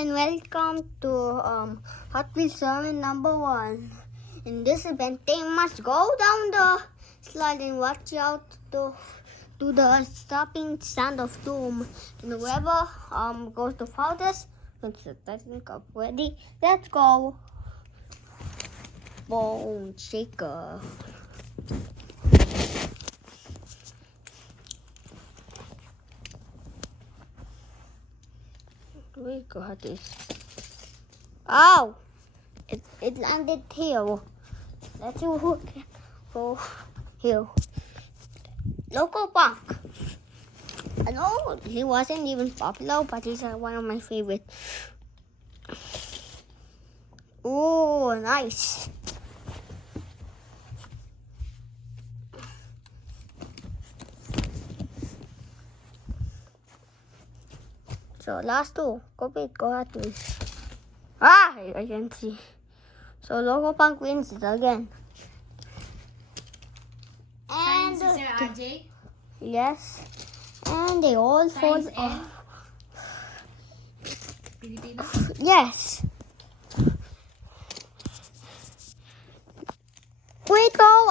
and welcome to Hot Wheels sermon number 1. In this event, they must go down the slide and watch out to the stopping sound of doom. And whoever goes the farthest wins the Titan Cup. Ready? Let's go. Bone shaker. We got this. Oh! It landed here. Let's go here. Local Punk. I know he wasn't even popular, but he's one of my favorites. Oh, nice. So last two, go Hot Wheels. I can see. So Local Punk wins it again. And Sister RJ. Yes. And they all fall off. Filipino. Yes. We go